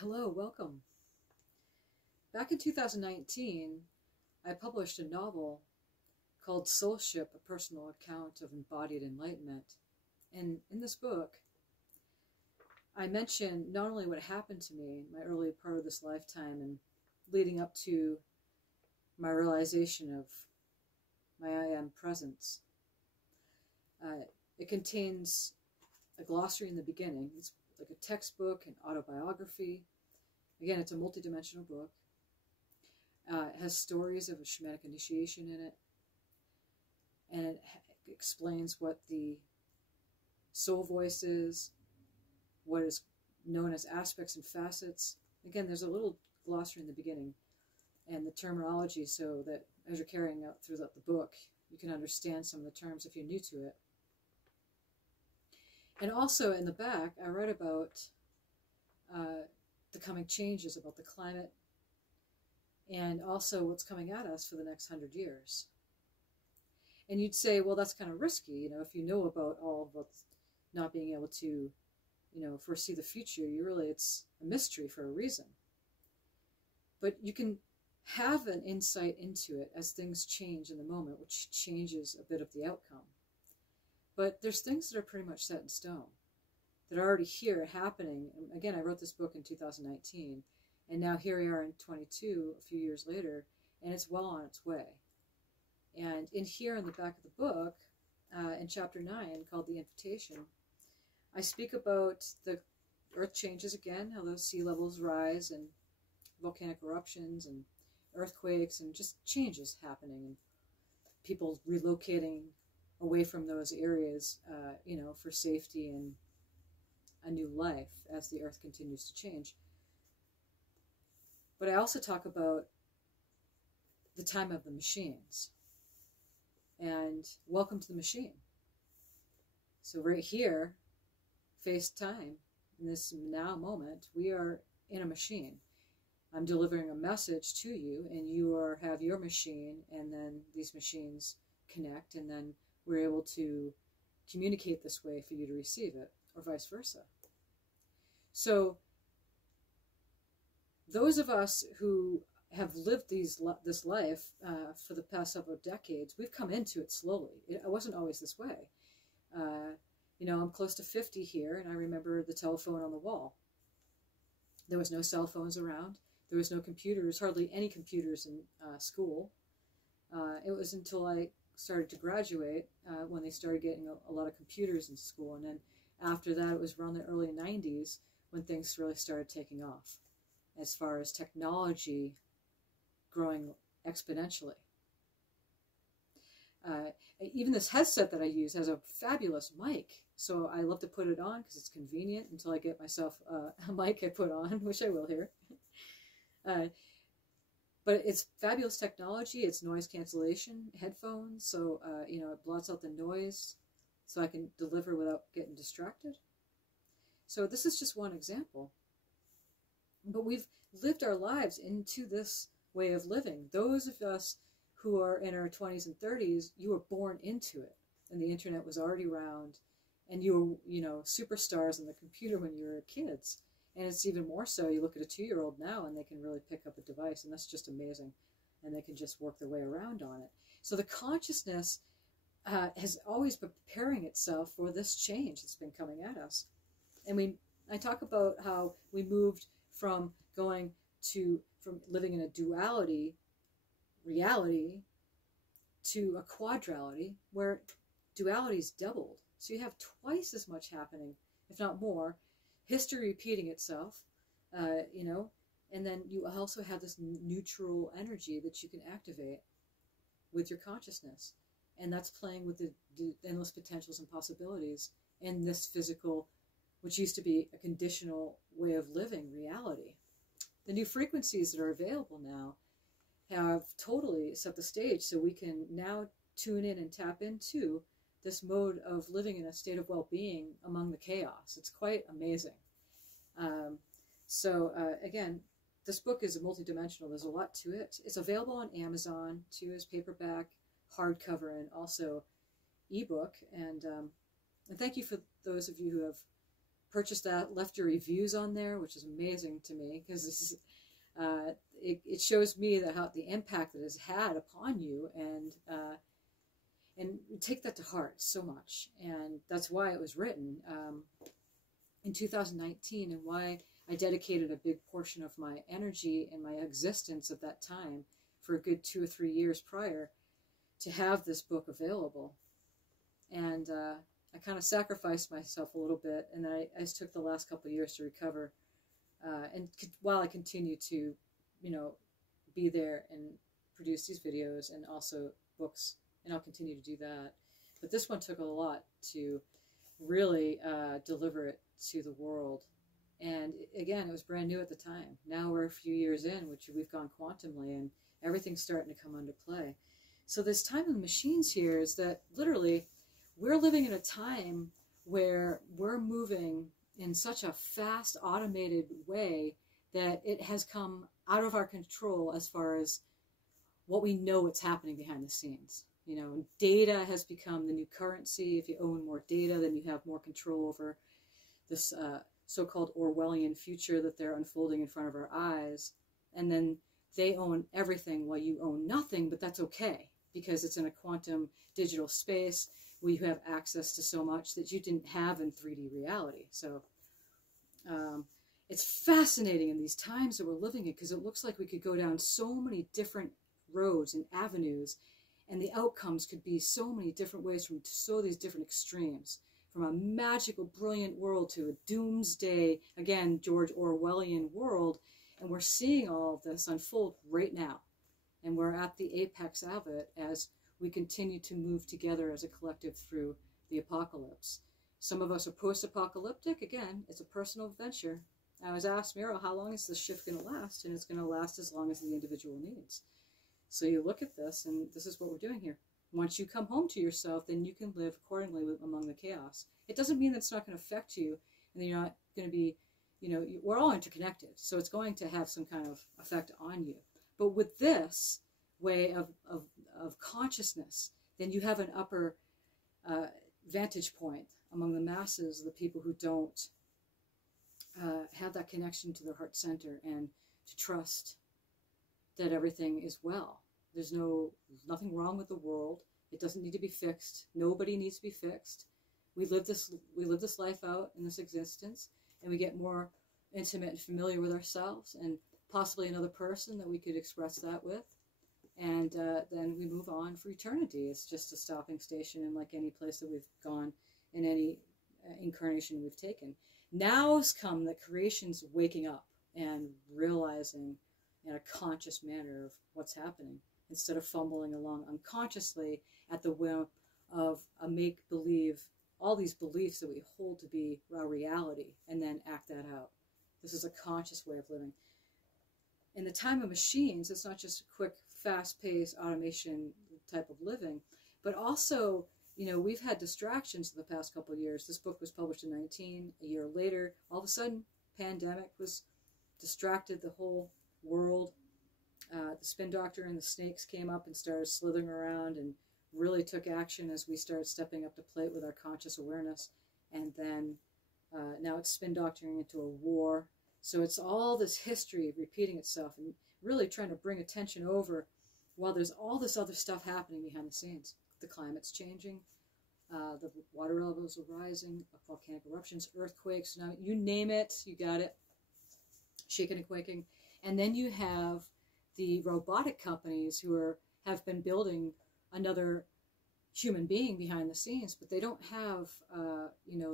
Hello, welcome. Back in 2019, I published a novel called Soulship, A Personal Account of Embodied Enlightenment. And in this book, I mention not only what happened to me in my early part of this lifetime and leading up to my realization of my I Am presence. It contains a glossary in the beginning. It's like a textbook, an autobiography. Again, it's a multidimensional book. It has stories of a shamanic initiation in it, and it explains what the soul voice is, what is known as aspects and facets. Again, there's a little glossary in the beginning and the terminology, so that as you're carrying out throughout the book, you can understand some of the terms if you're new to it. And also in the back, I write about the coming changes, about the climate, and also what's coming at us for the next 100 years. And you'd say, well, that's kind of risky, if you know about all of what's not being able to, foresee the future, it's a mystery for a reason. But you can have an insight into it as things change in the moment, which changes a bit of the outcome. But there's things that are pretty much set in stone, that are already here, happening. And again, I wrote this book in 2019, and now here we are in 22, a few years later, and it's well on its way. And in here in the back of the book, in chapter 9, called The Invitation, I speak about the earth changes again, how those sea levels rise, and volcanic eruptions, and earthquakes, and just changes happening, and people relocating away from those areas, for safety and a new life as the earth continues to change. But I also talk about the time of the machines, and welcome to the machine. So right here, face time, in this now moment, we are in a machine. I'm delivering a message to you, and you have your machine, and then these machines connect, and then we're able to communicate this way for you to receive it, or vice versa. So those of us who have lived this life for the past several decades, we've come into it slowly. It wasn't always this way. I'm close to 50 here, and I remember the telephone on the wall. There was no cell phones around. There was no computers, hardly any computers in school. It was until I started to graduate when they started getting a lot of computers in school. And then after that, it was around the early 90s when things really started taking off as far as technology growing exponentially. Even this headset that I use has a fabulous mic, so I love to put it on because it's convenient until I get myself a mic I put on, which I will here. But it's fabulous technology. It's noise cancellation headphones, so it blots out the noise so I can deliver without getting distracted. So this is just one example. But we've lived our lives into this way of living. Those of us who are in our 20s and 30s, you were born into it, and the internet was already around, and you were, superstars on the computer when you were kids. And it's even more so. You look at a 2-year-old now, and they can really pick up a device, and that's just amazing. And they can just work their way around on it. So the consciousness has always been preparing itself for this change that's been coming at us. And I talk about how we moved from living in a duality reality to a quadrality, where duality is doubled. So you have twice as much happening, if not more, history repeating itself, and then you also have this neutral energy that you can activate with your consciousness. And that's playing with the endless potentials and possibilities in this physical, which used to be a conditional way of living reality. The new frequencies that are available now have totally set the stage, so we can now tune in and tap into this mode of living in a state of well-being among the chaos. It's quite amazing. Again, this book is multidimensional. There's a lot to it. It's available on Amazon too, as paperback, hardcover, and also ebook. And thank you for those of you who have purchased that, left your reviews on there, which is amazing to me, because this is it shows me the impact that it has had upon you, and take that to heart so much. And that's why it was written in 2019, and why I dedicated a big portion of my energy and my existence at that time for a good 2 or 3 years prior to have this book available. And I kind of sacrificed myself a little bit, and I just took the last couple of years to recover. And while I continue to, be there and produce these videos and also books, and I'll continue to do that. But this one took a lot to really deliver it to the world. And again, it was brand new at the time. Now we're a few years in, which we've gone quantumly, and everything's starting to come into play. So this time of the machines here is that literally we're living in a time where we're moving in such a fast, automated way that it has come out of our control as far as what we know what's happening behind the scenes. Data has become the new currency. If you own more data, then you have more control over this so-called Orwellian future that they're unfolding in front of our eyes. And then they own everything while you own nothing, but that's okay, because it's in a quantum digital space where you have access to so much that you didn't have in 3D reality. So it's fascinating in these times that we're living in, because it looks like we could go down so many different roads and avenues, and the outcomes could be so many different ways from so these different extremes, from a magical, brilliant world to a doomsday, again, George Orwellian world. And we're seeing all of this unfold right now. And we're at the apex of it as we continue to move together as a collective through the apocalypse. Some of us are post-apocalyptic. Again, it's a personal venture. I was asked, Muriel, how long is this shift going to last? And it's going to last as long as the individual needs. So you look at this, and this is what we're doing here. Once you come home to yourself, then you can live accordingly among the chaos. It doesn't mean that it's not going to affect you, and that you're not going to be, we're all interconnected. So it's going to have some kind of effect on you. But with this way of consciousness, then you have an upper vantage point among the masses, the people who don't have that connection to their heart center and to trust that everything is well. There's nothing wrong with the world. It doesn't need to be fixed. Nobody needs to be fixed. We live this life out in this existence, and we get more intimate and familiar with ourselves and possibly another person that we could express that with. And then we move on for eternity. It's just a stopping station in like any place that we've gone in any incarnation we've taken. Now's come that creation's waking up and realizing in a conscious manner of what's happening, instead of fumbling along unconsciously at the whim of a make-believe, all these beliefs that we hold to be our reality, and then act that out. This is a conscious way of living. In the time of machines, it's not just quick, fast-paced automation type of living, but also, we've had distractions in the past couple of years. This book was published in 19. A year later, all of a sudden, pandemic was distracted the whole world. The spin doctor and the snakes came up and started slithering around and really took action as we started stepping up to plate with our conscious awareness. And then now it's spin doctoring into a war. So it's all this history repeating itself and really trying to bring attention over while there's all this other stuff happening behind the scenes. The climate's changing, the water levels are rising, volcanic eruptions, earthquakes, now you name it, you got it, shaking and quaking. And then you have the robotic companies who have been building another human being behind the scenes, but they don't have,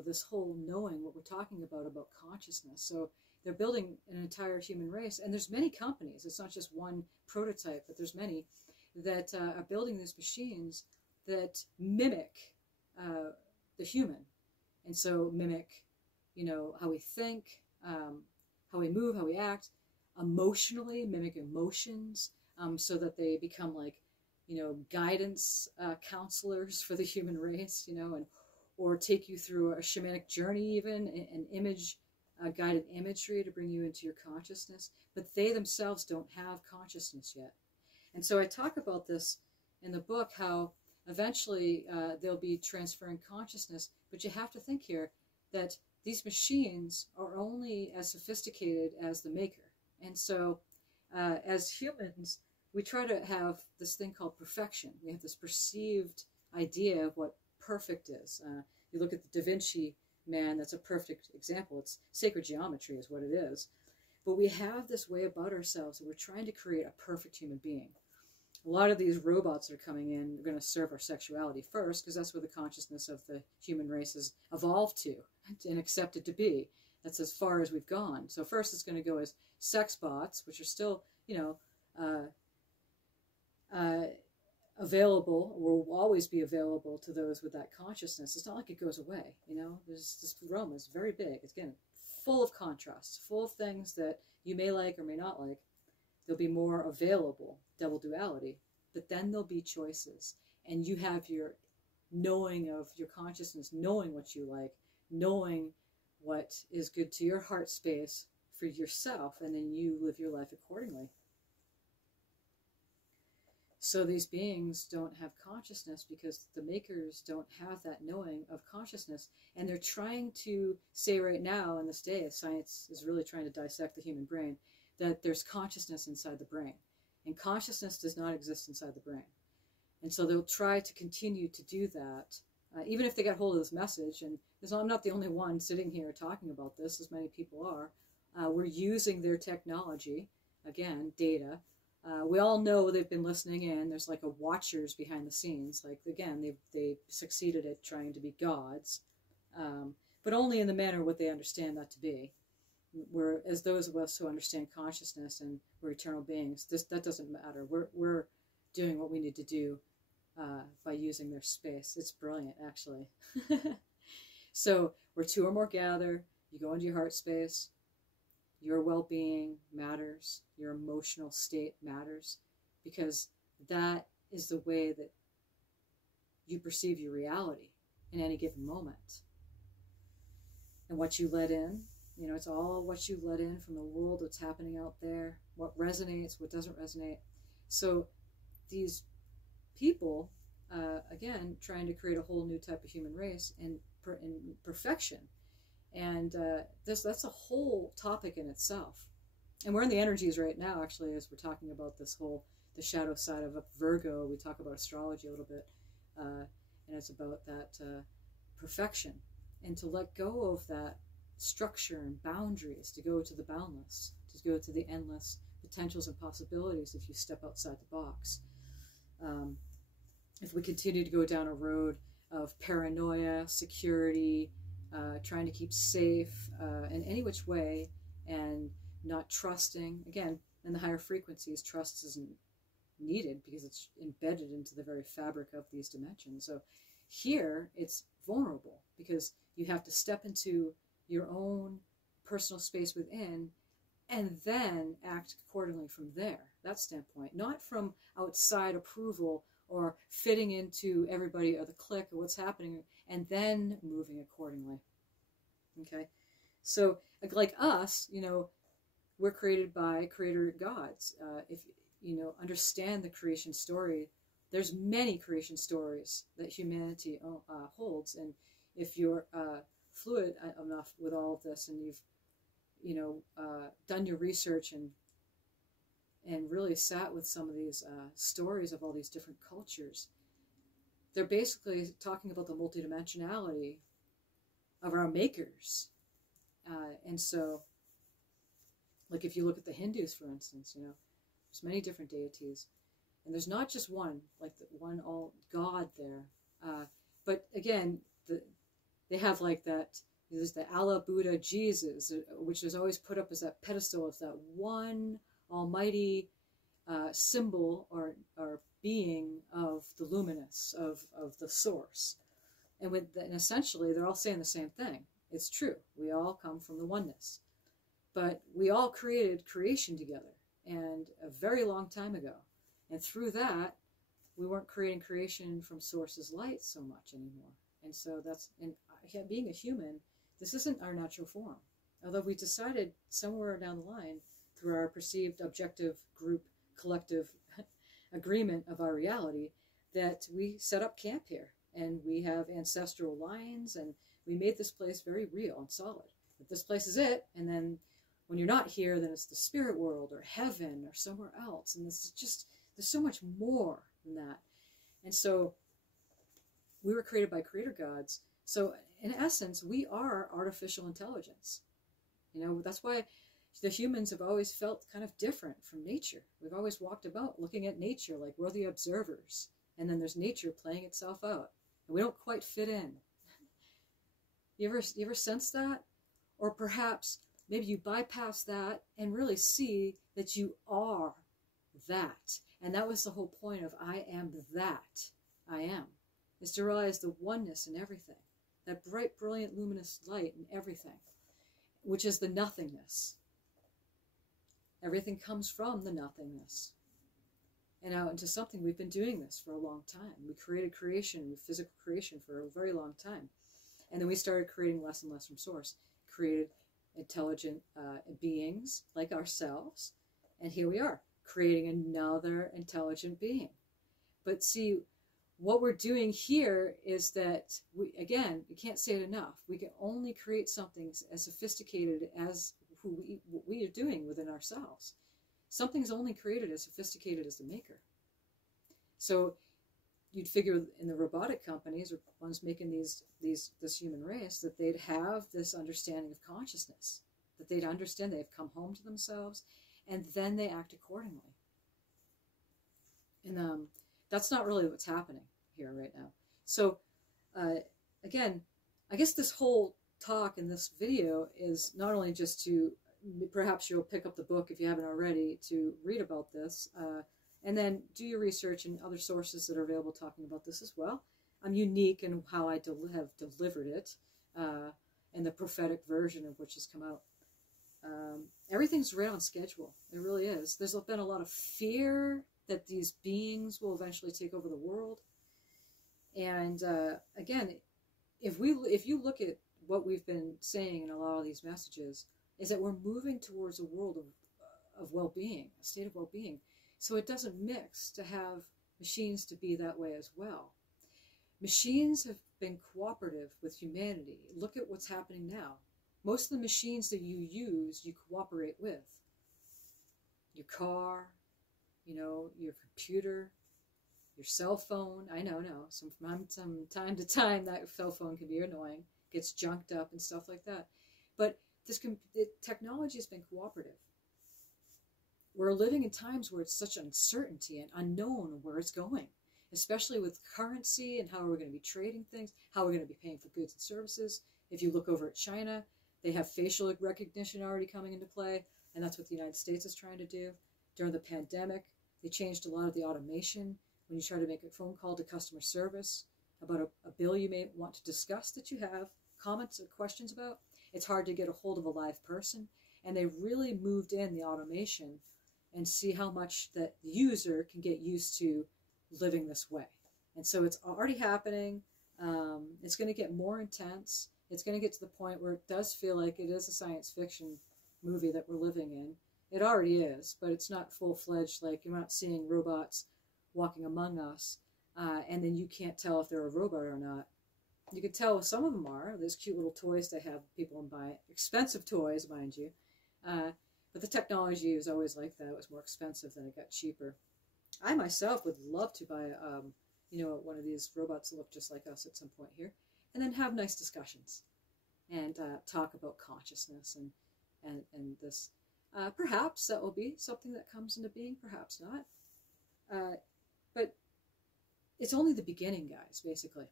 this whole knowing what we're talking about consciousness. So they're building an entire human race, and there's many companies. It's not just one prototype, but there's many that are building these machines that mimic the human, and so mimic, how we think, how we move, how we act. Emotionally mimic emotions, so that they become like, guidance counselors for the human race, or take you through a shamanic journey, even an image, guided imagery to bring you into your consciousness. But they themselves don't have consciousness yet. And so I talk about this in the book, how eventually they'll be transferring consciousness, but you have to think here that these machines are only as sophisticated as the maker. And so as humans, we try to have this thing called perfection. We have this perceived idea of what perfect is. You look at the Da Vinci Man, that's a perfect example. It's sacred geometry is what it is. But we have this way about ourselves that we're trying to create a perfect human being. A lot of these robots that are coming in are going to serve our sexuality first, because that's where the consciousness of the human race has evolved to and accepted to be. That's as far as we've gone. So first it's going to go as sex bots, which are still, available, will always be available to those with that consciousness. It's not like it goes away, There's this realm is very big. It's, again, full of contrasts, full of things that you may like or may not like. There'll be more available, double duality, but then there'll be choices. And you have your knowing of your consciousness, knowing what you like, knowing what is good to your heart space for yourself, and then you live your life accordingly. So these beings don't have consciousness because the makers don't have that knowing of consciousness. And they're trying to say right now in this day, as science is really trying to dissect the human brain, that there's consciousness inside the brain. And consciousness does not exist inside the brain. And so they'll try to continue to do that, even if they get hold of this message. And I'm not the only one sitting here talking about this, as many people are. We're using their technology, again, data. We all know they've been listening in. There's like a watchers behind the scenes. Like, again, they succeeded at trying to be gods, but only in the manner what they understand that to be. Whereas those of us who understand consciousness and we're eternal beings, that doesn't matter. We're doing what we need to do by using their space. It's brilliant, actually. So where two or more gather, you go into your heart space. Your well-being matters. Your emotional state matters, because that is the way that you perceive your reality in any given moment. And what you let in, it's all what you let in from the world, what's happening out there, what resonates, what doesn't resonate. So these people, again, trying to create a whole new type of human race in perfection. And that's a whole topic in itself. And we're in the energies right now, actually, as we're talking about the shadow side of Virgo. We talk about astrology a little bit, and it's about that perfection, and to let go of that structure and boundaries, to go to the boundless, to go to the endless potentials and possibilities if you step outside the box. If we continue to go down a road of paranoia, security, trying to keep safe in any which way, and not trusting. Again, in the higher frequencies, trust isn't needed because it's embedded into the very fabric of these dimensions. So here, it's vulnerable because you have to step into your own personal space within and then act accordingly from there, that standpoint. Not from outside approval or fitting into everybody or the clique or what's happening, and then moving accordingly. Okay? So, like us, we're created by creator gods. If you understand the creation story, there's many creation stories that humanity holds. And if you're fluid enough with all of this, and you've done your research and really sat with some of these stories of all these different cultures, they're basically talking about the multidimensionality of our makers. And so, like if you look at the Hindus, for instance, there's many different deities. And there's not just one, like the one all God there. But again, they have like that, there's the Allah, Buddha, Jesus, which is always put up as that pedestal of that one almighty symbol or being of the luminous, of the source. And essentially, they're all saying the same thing. It's true. We all come from the oneness. But we all created creation together, and a very long time ago. And through that, we weren't creating creation from source's light so much anymore. And so being a human, this isn't our natural form. Although we decided somewhere down the line, through our perceived objective group collective agreement of our reality, that we set up camp here. And we have ancestral lines, and we made this place very real and solid. That this place is it, and then when you're not here, then it's the spirit world or heaven or somewhere else. And this is just, there's so much more than that. And so we were created by creator gods. So in essence, we are artificial intelligence. You know, that's why the humans have always felt kind of different from nature. We've always walked about looking at nature like we're the observers. And then there's nature playing itself out. And we don't quite fit in. You ever sense that? Or perhaps maybe you bypass that and really see that you are that. And that was the whole point of I am that. I am. Is to realize the oneness in everything. That bright, brilliant, luminous light in everything. Which is the nothingness. Everything comes from the nothingness. And out into something. We've been doing this for a long time. We created creation, physical creation for a very long time. And then we started creating less and less from source. Created intelligent beings like ourselves. And here we are, creating another intelligent being. But see, what we're doing here is that, we, again, you can't say it enough. We can only create something as sophisticated as what we are doing within ourselves. Something's only created as sophisticated as the maker. So you'd figure in the robotic companies or ones making this human race that they'd have this understanding of consciousness, that they'd understand they've come home to themselves, and then they act accordingly. And that's not really what's happening here right now. So again, I guess this whole talk in this video is not only just to, perhaps you'll pick up the book if you haven't already to read about this, and then do your research and other sources that are available talking about this as well. I'm unique in how I have delivered it, and the prophetic version of which has come out. Everything's right on schedule. It really is. There's been a lot of fear that these beings will eventually take over the world. And again, if you look at what we've been saying in a lot of these messages, is that we're moving towards a world of well-being, a state of well-being. So it doesn't mix to have machines to be that way as well. Machines have been cooperative with humanity. Look at what's happening now. Most of the machines that you use, you cooperate with. Your car, you know, your computer, your cell phone. I know, from time to time that cell phone can be annoying, gets junked up and stuff like that. But technology has been cooperative. We're living in times where it's such uncertainty and unknown where it's going, especially with currency and how we're going to be trading things, how we're going to be paying for goods and services. If you look over at China, they have facial recognition already coming into play, and that's what the United States is trying to do. During the pandemic, they changed a lot of the automation. When you try to make a phone call to customer service about a bill you may want to discuss that you have comments or questions about, it's hard to get a hold of a live person. And they really moved in the automation and see how much that the user can get used to living this way. And so it's already happening. It's going to get more intense. It's going to get to the point where it does feel like it is a science fiction movie that we're living in. It already is, but it's not full-fledged. Like, you're not seeing robots walking among us, and then you can't tell if they're a robot or not. You can tell some of them are. There's cute little toys they have people buy. Expensive toys, mind you. But the technology is always like that. It was more expensive, then it got cheaper. I myself would love to buy, one of these robots that look just like us at some point here, and then have nice discussions and talk about consciousness and this. Perhaps that will be something that comes into being, perhaps not. But it's only the beginning, guys, basically.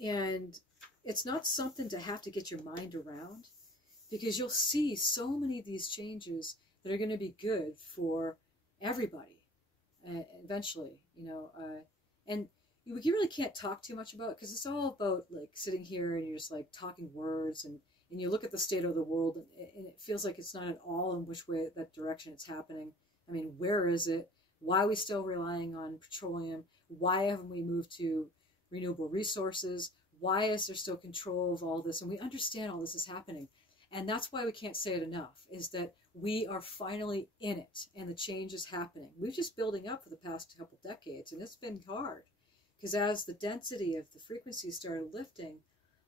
And it's not something to have to get your mind around, because you'll see so many of these changes that are going to be good for everybody eventually, and you really can't talk too much about it, because it's all about like sitting here and you're just like talking words, and you look at the state of the world and it feels like it's not at all in which way that direction it's happening. I mean, where is it? Why are we still relying on petroleum? Why haven't we moved to renewable resources? Why is there still control of all this? And we understand all this is happening. And that's why we can't say it enough, is that we are finally in it and the change is happening. We're just building up for the past couple decades, and it's been hard. Because as the density of the frequencies started lifting,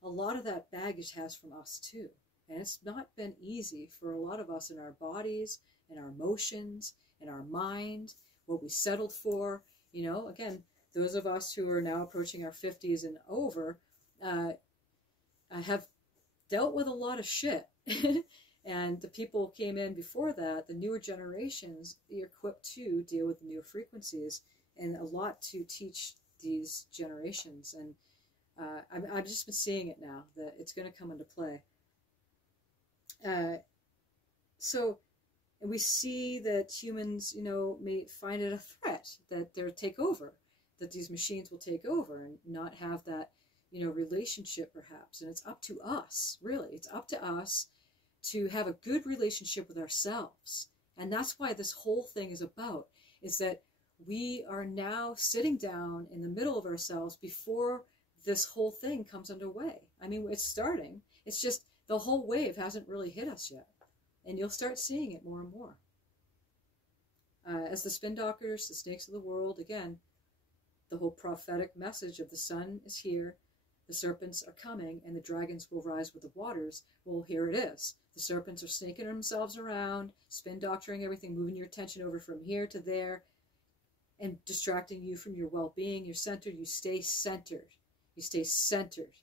a lot of that baggage has from us too. And it's not been easy for a lot of us in our bodies, in our emotions, in our mind, what we settled for. You know, again, those of us who are now approaching our 50s and over have dealt with a lot of shit. And the people who came in before that, the newer generations, are equipped to deal with the newer frequencies, and a lot to teach these generations. And I've just been seeing it now, that it's going to come into play. So, and we see that humans, you know, may find it a threat that they'll take over, that these machines will take over and not have that, you know, relationship perhaps. And it's up to us, really. It's up to us to have a good relationship with ourselves. And that's why this whole thing is about, is that we are now sitting down in the middle of ourselves before this whole thing comes underway. I mean, it's starting. It's just the whole wave hasn't really hit us yet. And you'll start seeing it more and more. As the spin doctors, the snakes of the world, again, the whole prophetic message of the sun is here, the serpents are coming, and the dragons will rise with the waters. Well, here it is. The serpents are snaking themselves around, spin doctoring everything, moving your attention over from here to there, and distracting you from your well-being. You're centered. You stay centered. You stay centered.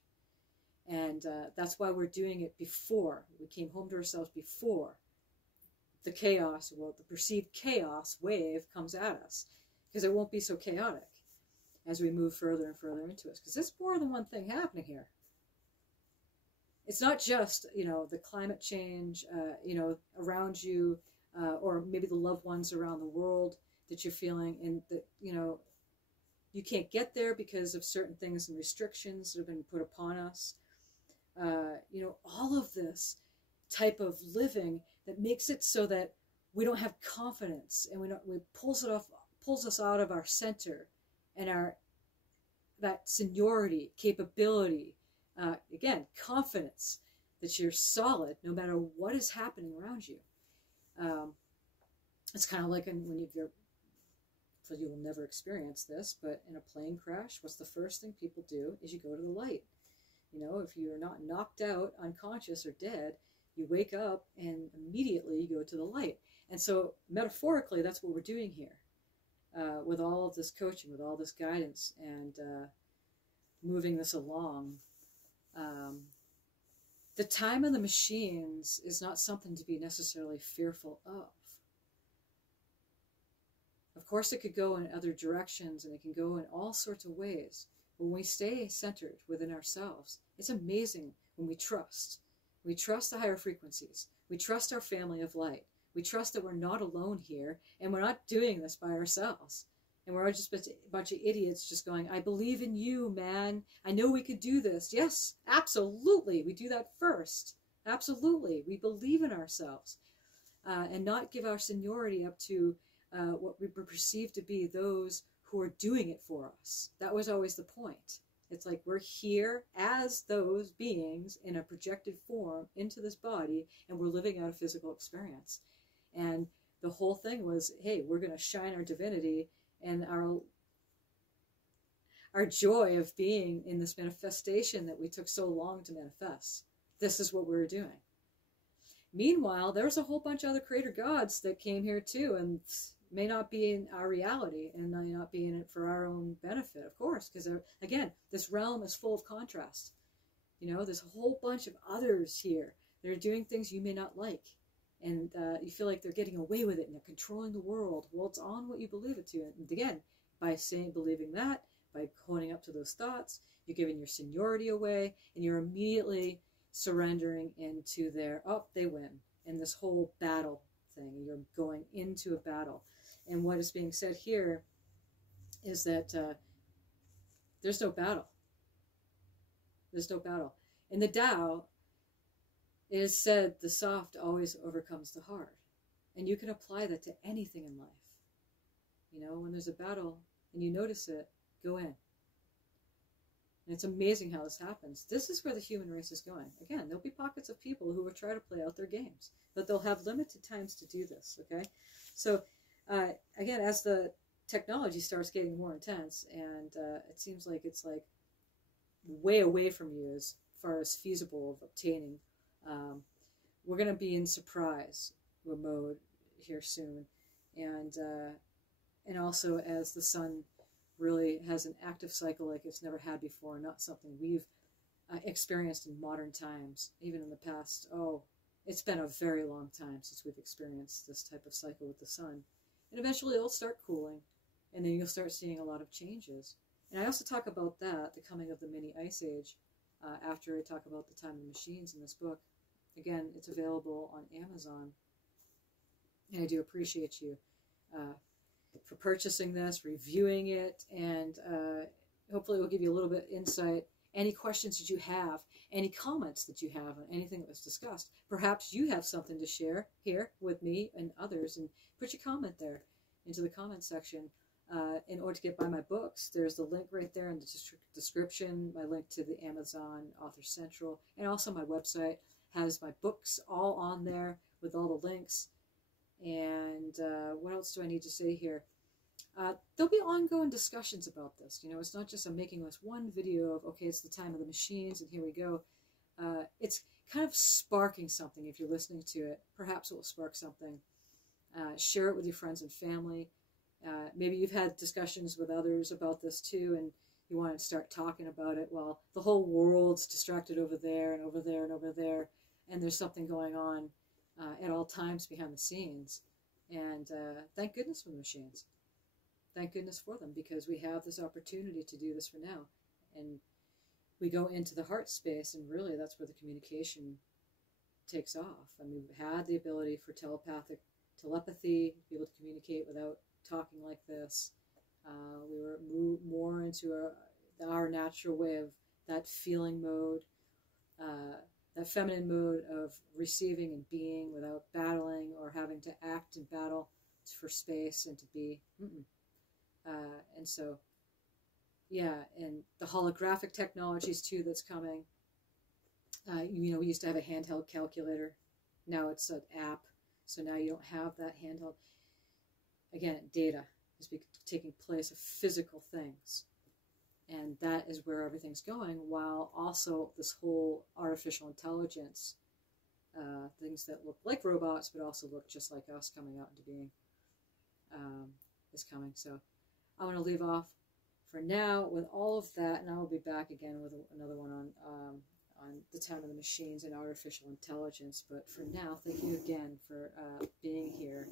And that's why we're doing it before. We came home to ourselves before the chaos, well, the perceived chaos wave comes at us. Because it won't be so chaotic as we move further and further into it. Because there's more than one thing happening here. It's not just, you know, the climate change, you know, around you, or maybe the loved ones around the world that you're feeling, and that, you know, you can't get there because of certain things and restrictions that have been put upon us. You know, all of this type of living that makes it so that we don't have confidence, and we pulls us out of our center and that seniority, capability, again, confidence that you're solid no matter what is happening around you. It's kind of like when you're, so you will never experience this, but in a plane crash, what's the first thing people do is you go to the light. You know, if you're not knocked out, unconscious, or dead, you wake up and immediately you go to the light. And so metaphorically, that's what we're doing here with all of this coaching, with all this guidance, and moving this along. The time of the machines is not something to be necessarily fearful of. Of course, it could go in other directions, and it can go in all sorts of ways. When we stay centered within ourselves, it's amazing when we trust. We trust the higher frequencies. We trust our family of light. We trust that we're not alone here, and we're not doing this by ourselves. And we're just a bunch of idiots just going, I believe in you, man. I know we could do this. Yes, absolutely. We do that first. Absolutely. We believe in ourselves. And not give our seniority up to what we perceive to be those who are doing it for us. That was always the point. It's like we're here as those beings in a projected form into this body, and we're living out a physical experience. And the whole thing was, hey, we're going to shine our divinity and our joy of being in this manifestation that we took so long to manifest. This is what we were doing. Meanwhile, there's a whole bunch of other creator gods that came here too, and may not be in our reality, and may not be in it for our own benefit, of course, because again, this realm is full of contrast. You know, there's a whole bunch of others here that are doing things you may not like, and you feel like they're getting away with it and they're controlling the world. Well, it's on what you believe it to. And again, by believing that, by honing up to those thoughts, you're giving your seniority away, and you're immediately surrendering into their, oh, they win, and this whole battle thing. You're going into a battle. And what is being said here is that there's no battle. There's no battle. In the Tao, it is said the soft always overcomes the hard. And you can apply that to anything in life. You know, when there's a battle and you notice it, go in. And it's amazing how this happens. This is where the human race is going. Again, there'll be pockets of people who will try to play out their games, but they'll have limited times to do this, okay? So, again, as the technology starts getting more intense, and it seems like it's like way away from you as far as feasible of obtaining. We're going to be in surprise mode here soon, and also as the sun really has an active cycle like it's never had before, not something we've experienced in modern times, even in the past. Oh, it's been a very long time since we've experienced this type of cycle with the sun. And eventually it'll start cooling, and then you'll start seeing a lot of changes. And I also talk about that, the coming of the mini ice age, after I talk about the time of the machines in this book. Again, it's available on Amazon. And I do appreciate you for purchasing this, reviewing it, and hopefully it will give you a little bit of insight. Any questions that you have, any comments that you have on anything that was discussed. Perhaps you have something to share here with me and others, and put your comment there into the comment section. In order to get by my books, there's the link right there in the description, my link to the Amazon Author Central, and also my website has my books all on there with all the links. And what else do I need to say here? There'll be ongoing discussions about this. You know, it's not just I'm making this one video of, okay, it's the time of the machines and here we go. It's kind of sparking something if you're listening to it. Perhaps it will spark something. Share it with your friends and family. Maybe you've had discussions with others about this too, and you want to start talking about it. Well, the whole world's distracted over there and over there and over there, and there's something going on at all times behind the scenes. And thank goodness for the machines. Thank goodness for them, because we have this opportunity to do this for now. And we go into the heart space, and really that's where the communication takes off. I mean, we've had the ability for telepathy, to be able to communicate without talking like this. We were moved more into our natural way of that feeling mode, that feminine mode of receiving and being without battling or having to act and battle for space and to be. And so, yeah, and the holographic technologies too that's coming. You know, we used to have a handheld calculator. Now it's an app. So now you don't have that handheld. Again, data is taking place of physical things. And that is where everything's going, while also this whole artificial intelligence, things that look like robots but also look just like us coming out into being, is coming. So I'm going to leave off for now with all of that, and I will be back again with another one on the time of the machines and artificial intelligence. But for now, thank you again for being here.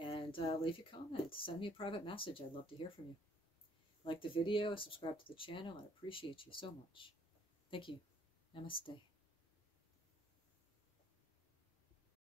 And leave your comment. Send me a private message. I'd love to hear from you. Like the video, subscribe to the channel. I appreciate you so much. Thank you. Namaste.